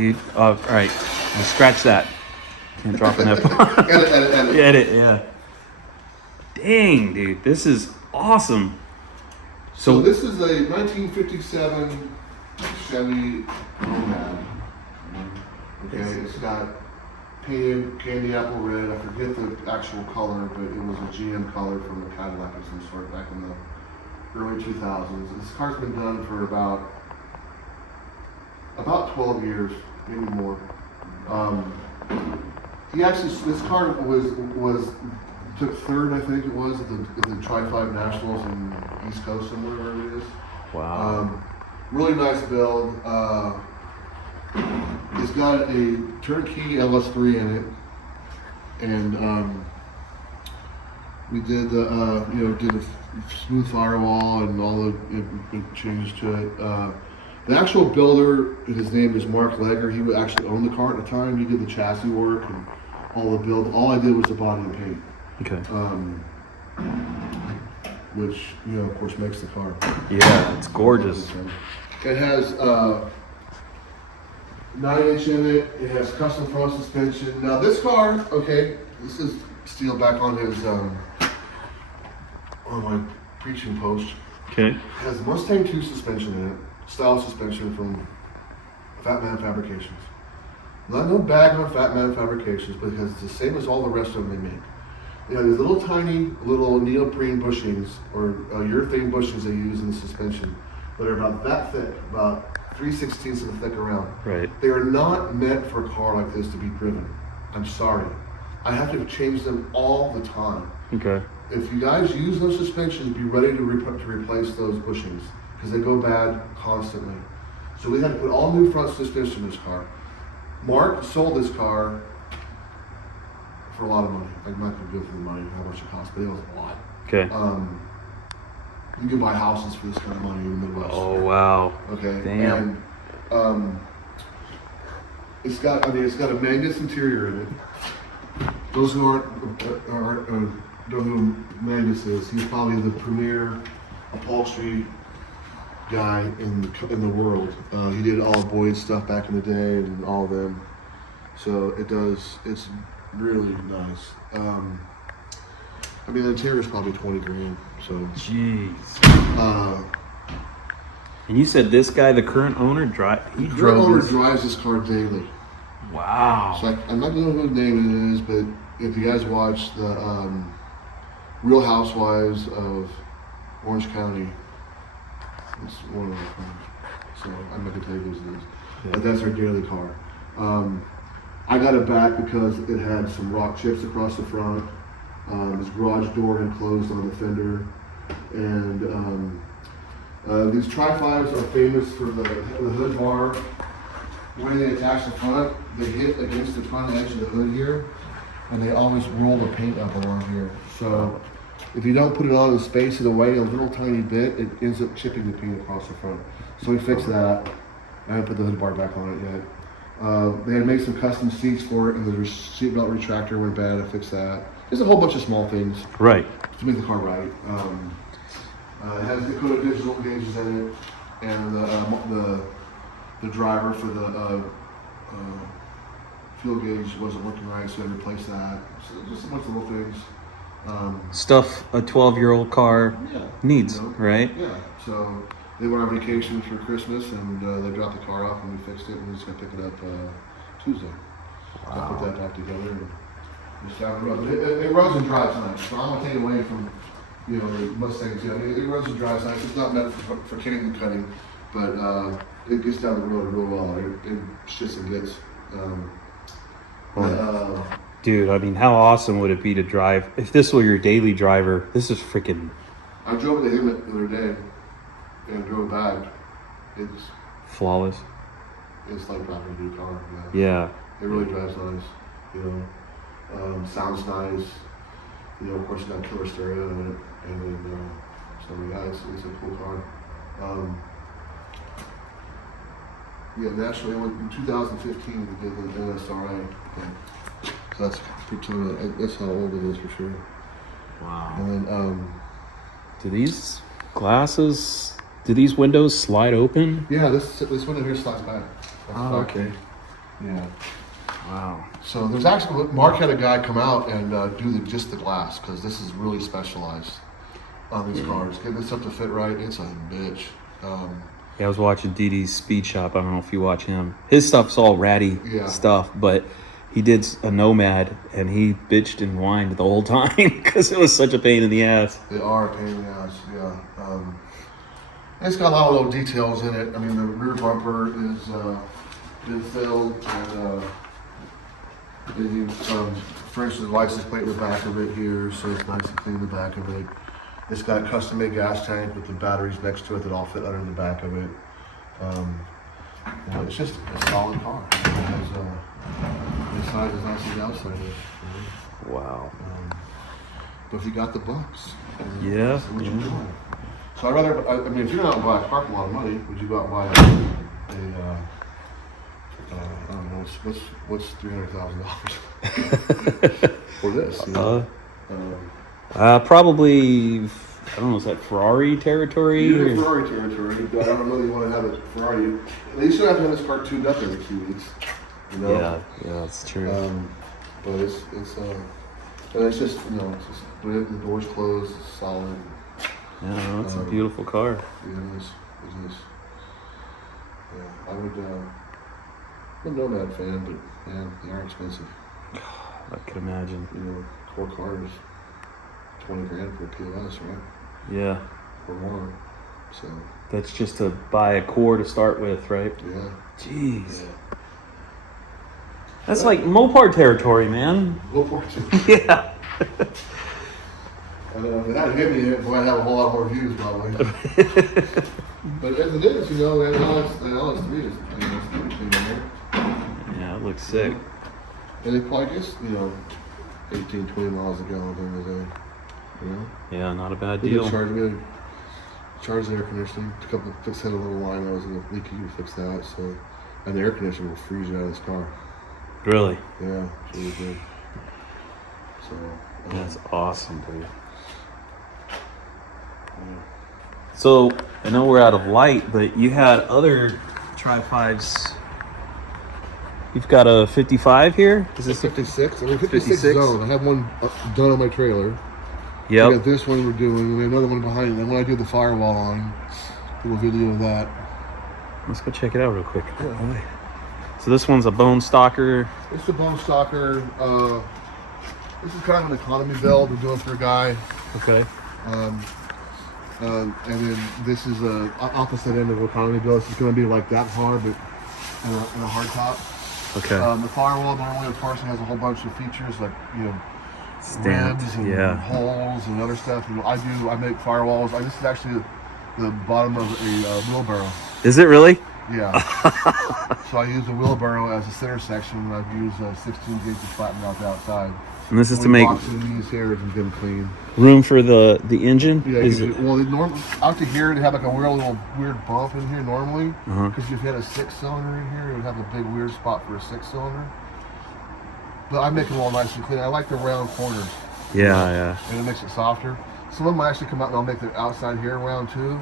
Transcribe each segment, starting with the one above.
All right. We'll scratch that. Can't drop an F. Edit, yeah. Dang, dude. This is awesome. So this is a 1957 Chevy Nomad. Okay, it's got painted candy apple red. I forget the actual color, but it was a GM color from a Cadillac of some sort back in the early 2000s. This car's been done for about 12 years, maybe more. This car took third, I think it was, at the Tri-5 Nationals in East Coast, somewhere where it is. Wow. Really nice build. It's got a turnkey LS3 in it, and we did the smooth firewall and all the changes to it. The actual builder, his name is Mark Legger. He actually owned the car at the time. He did the chassis work and all the build. All I did was the body and paint. Okay. Which, of course, makes the car. Yeah, it's gorgeous. It has 9-inch in it. It has custom front suspension. Now this car, okay, this is Steele back on his on my preaching post. Okay. It has Mustang 2 suspension in it, style suspension from Fat Man Fabrications. No bag on Fat Man Fabrications, because it's the same as all the rest of them they make. These little tiny neoprene bushings or urethane bushings they use in the suspension, that are about that thick, about 3/16 of a thick around. Right. They are not meant for a car like this to be driven. I'm sorry. I have to change them all the time. Okay. If you guys use those suspensions, be ready to replace those bushings, because they go bad constantly. So we had to put all new front suspension in this car. Mark sold this car for a lot of money. I'm not going to go through the money, how much it cost, but it was a lot. Okay. You can buy houses for this kind of money in the Midwest. Oh, wow. Okay. Damn. And it's got a Mangus interior in it. Those who don't know who Mangus is, he's probably the premier upholstery guy in the world. He did all of Boyd's stuff back in the day and all of them. So it's really nice. The interior is probably 20 grand. So. Jeez. And you said this guy, the current owner, drives this car daily. Wow. So I'm not gonna know whose name it is, but if you guys watch the Real Housewives of Orange County, it's one of the cars. So I'm not gonna tell you whose it is. Yeah. But that's our daily car. I got it back because it had some rock chips across the front. His garage door enclosed on the fender, and these Tri-5s are famous for the hood bar. When they attach the front, they hit against the front edge of the hood here, and they always roll the paint up along here. So if you don't put it on and space it away a little tiny bit, it ends up chipping the paint across the front. So we fixed that. I haven't put the hood bar back on it yet. They had made some custom seats for it, and the seatbelt retractor went bad. I fixed that. There's a whole bunch of small things. Right. To make the car right. It has Dakota digital gauges in it, and the driver for the fuel gauge wasn't working right, so I replaced that. So just a bunch of little things. Stuff a 12-year-old car needs, right? Yeah. So they went on vacation for Christmas, and they dropped the car off, and we fixed it, and we're just gonna pick it up Tuesday. Wow. So I put that back together and just down the road. But it runs and drives nice. So I'm gonna take it away from the Mustangs. It runs and drives nice. It's not meant for kitting and cutting, but it gets down the road real well. It shits and gets. Dude, how awesome would it be to drive? If this were your daily driver, this is freaking... I drove it to him the other day and drove it back. It's flawless. It's like driving a new car. Yeah. It really drives nice. Sounds nice. Of course, it's got killer stereo in it, and then it's a cool car. Nationally, in 2015 we did the NSRA thing. So that's how old it is for sure. Wow. And then do these glasses, do these windows slide open? Yeah, this window here slides back. Oh, okay. Yeah. Wow. So there's actually, Mark had a guy come out and do just the glass, because this is really specialized on these cars. Getting this up to fit right, it's a bitch. Yeah, I was watching DD's Speed Shop. I don't know if you watch him. His stuff's all ratty stuff, but he did a Nomad, and he bitched and whined the whole time because it was such a pain in the ass. They are a pain in the ass, yeah. It's got a lot of little details in it. I mean, the rear bumper is been filled, and for instance, the license plate in the back of it here, so it's nice and clean in the back of it. It's got a custom-made gas tank with the batteries next to it that all fit under the back of it. It's just a solid car. It has, inside is nice as the outside is. Wow. But if you got the bucks, yeah. What you doing? So I mean, if you're not going to buy a car for a lot of money, would you go out and buy a I don't know, what's $300,000 for this? You know? Probably, I don't know, is that Ferrari territory? You're in Ferrari territory, but I don't know that you want to have a Ferrari. At least you don't have to have this car tuned up every 2 weeks. You know? Yeah, that's true. But it's just, you know, it's just, the door's closed, it's solid. Yeah, it's a beautiful car. Yeah, it is. Yeah, I'm a Nomad fan, but man, they are expensive. I can imagine. You know, core cars, $20,000 for a POS, right? Yeah. Or more. So. That's just to buy a core to start with, right? Yeah. Jeez. Yeah. That's like Mopar territory, man. Mopar territory. Yeah. I know, if it hadn't hit me, it might have a whole lot more views, probably. But as it is, you know, that LS3 is, you know, it's pretty clean there. Yeah, it looks sick. And it probably gets, you know, 18, 20 miles a gallon during the day. You know? Yeah, not a bad We deal. Charge the air conditioning. Fix had a little line that was leaky. We fixed that. So, and the air conditioner will freeze you out of this car. Really? Yeah, it's really good. So. That's awesome, dude. Yeah. So I know we're out of light, but you had other Tri-5s. You've got a 55 here? Is this 56? I mean, 56 zone. I have one done on my trailer. Yep. We got this one we're doing. We have another one behind it. And when I do the firewall on, do a video of that. Let's go check it out real quick. Yeah. So this one's a bone stalker. It's a bone stalker. This is kind of an economy build we're doing for a guy. Okay. And then this is a opposite end of economy build. This is going to be like that hard, but in a hard top. Okay. The firewall normally, of course, has a whole bunch of features like, you know, Stamped, ribs and holes and other stuff. You know, I make firewalls. This is actually the bottom of a wheelbarrow. Is it really? Yeah. So I use the wheelbarrow as a center section, and I've used 16 gauge to flatten out the outside. And this is to make these hairs and get them clean. Room for the engine? Yeah. Well, out to here, they have like a little weird bump in here normally. Because if you had a 6-cylinder in here, it would have a big weird spot for a 6-cylinder. But I make them all nice and clean. I like the round corners. Yeah. And it makes it softer. Some of them actually come out and I'll make the outside here round too.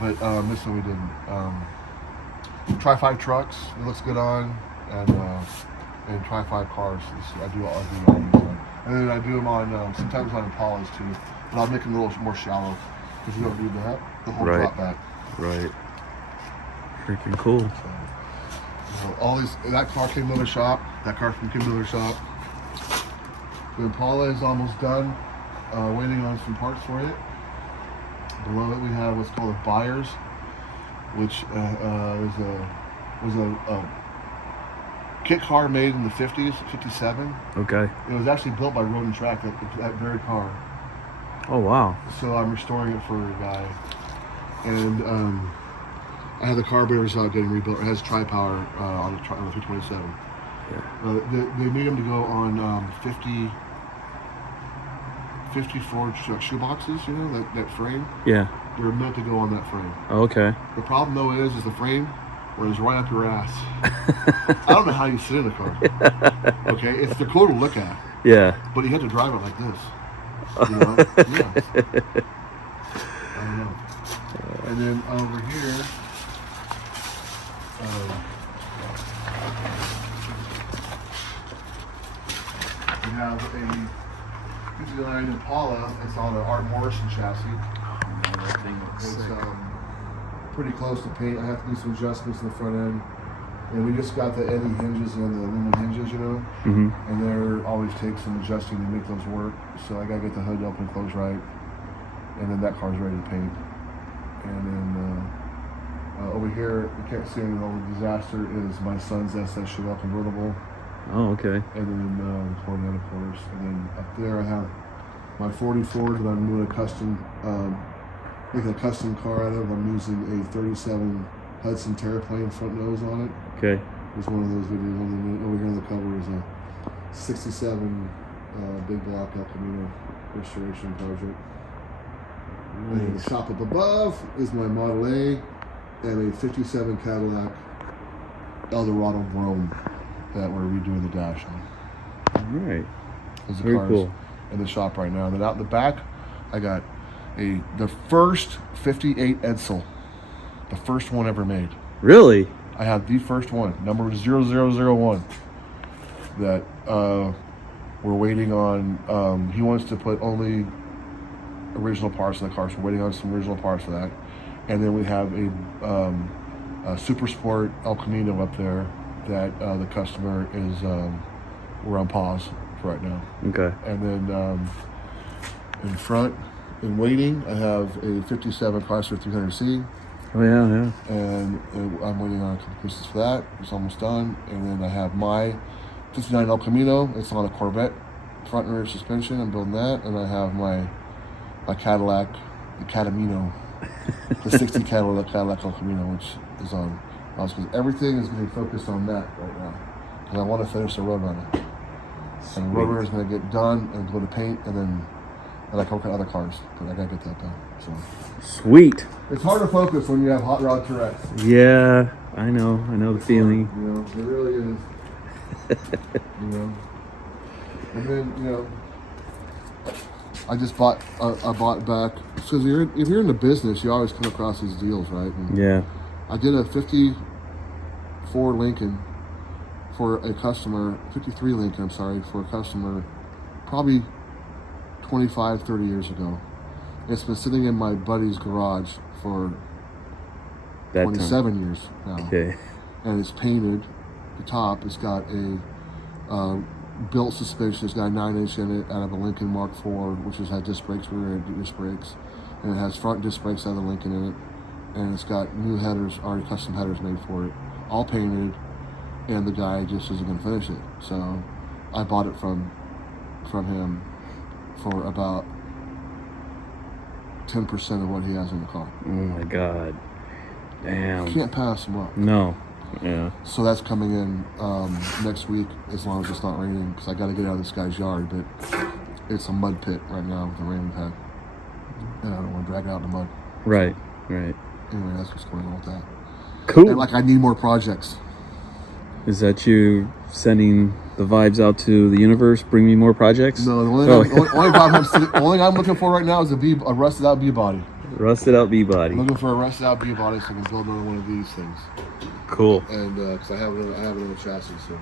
But this one we didn't. Tri-5 trucks, it looks good on. And Tri-5 cars, I do all these. And then I do them on, sometimes on Impalas too. But I'll make them a little more shallow. Because you don't do that. The whole drop back. Right. Freaking cool. So that car came to another shop. That car came to another shop. The Impala is almost done. Waiting on some parts for it. Below it we have what's called a Buyers, which was a kit car made in the 50s, 57. Okay. It was actually built by Road and Track, that very car. Oh, wow. So I'm restoring it for a guy. And I had the carburetors out getting rebuilt. It has tri-power on the 327. Yeah. They made them to go on 54 shoeboxes, you know, that frame. Yeah. They're meant to go on that frame. Oh, okay. The problem though is the frame runs right up your ass. I don't know how you sit in a car. Okay, they're cool to look at. Yeah. But you have to drive it like this. You know? Yeah. I don't know. And then over here, have a 59 Impala. It's on an Art Morrison chassis. That thing looks It's sick. pretty close to paint. I have to do some adjustments in the front end. And we just got the Eddie hinges and the aluminum hinges, you know? Mm-hmm. And there always takes some adjusting to make those work. So I gotta get the hood open and close right. And then that car's ready to paint. And then over here, you can't see any little disaster, is my son's SS Chevelle convertible. Oh, okay. And then Corvette, of course. And then up there I have my 44 that I'm doing a custom, making a custom car out of. I'm using a 37 Hudson Terraplane front nose on it. Okay. There's one of those videos on over here on the cover is a 67 big block El Camino restoration project. And then the shop up above is my Model A and a 57 Cadillac Eldorado Rome that we're redoing the dash on. All right. Those are Very cars cool. in the shop right now. And then out in the back, I got the first 58 Edsel, the first one ever made. Really? I have the first one, number 0001, that we're waiting on. He wants to put only original parts in the car, so we're waiting on some original parts for that. And then we have a Super Sport El Camino up there that the customer is, we're on pause for right now. Okay. And then in front, in waiting, I have a 57 Chrysler 300C. Oh, yeah. And I'm waiting on a couple pieces for that. It's almost done. And then I have my 59 El Camino. It's on a Corvette front and rear suspension. I'm building that. And I have my Cadillac, the Catamino, the 60 Cadillac El Camino, which is on. Because everything is going to be focused on that right now. Because I want to finish the Roadrunner. And the Roadrunner is going to get done and go to paint, and then I can work on other cars. But I got to get that done. So. Sweet. It's hard to focus when you have hot rod Tourette's. Yeah, I know the feeling. You know, it really is. You know, and then I just bought. I bought back because if you're in the business, you always come across these deals, right? And Yeah. I did a 54 Lincoln for a customer, 53 Lincoln. I'm sorry, for a customer, probably 25, 30 years ago. It's been sitting in my buddy's garage for That 27 time. years now. Okay. And it's painted. The top, it's got a built suspension. It's got a 9-inch in it out of a Lincoln Mark IV, which has had disc brakes, rear disc brakes. And it has front disc brakes out of the Lincoln in it. And it's got new headers, already custom headers made for it. All painted. And the guy just isn't going to finish it. So I bought it from him for about 10% of what he has in the car. Oh my God. Damn. You can't pass him up. No. Yeah. So that's coming in next week, as long as it's not raining, because I got to get out of this guy's yard. But it's a mud pit right now with the rain we've had, and I don't want to drag it out in the mud. Right. Anyway, that's what's going on with that. Cool. And I need more projects. Is that you sending the vibes out to the universe? Bring me more projects? No, the only I'm looking for right now is a rusted out B body. Rusted out B body. I'm looking for a rusted out B body so I can build another one of these things. Cool. And because I have another chassis, so.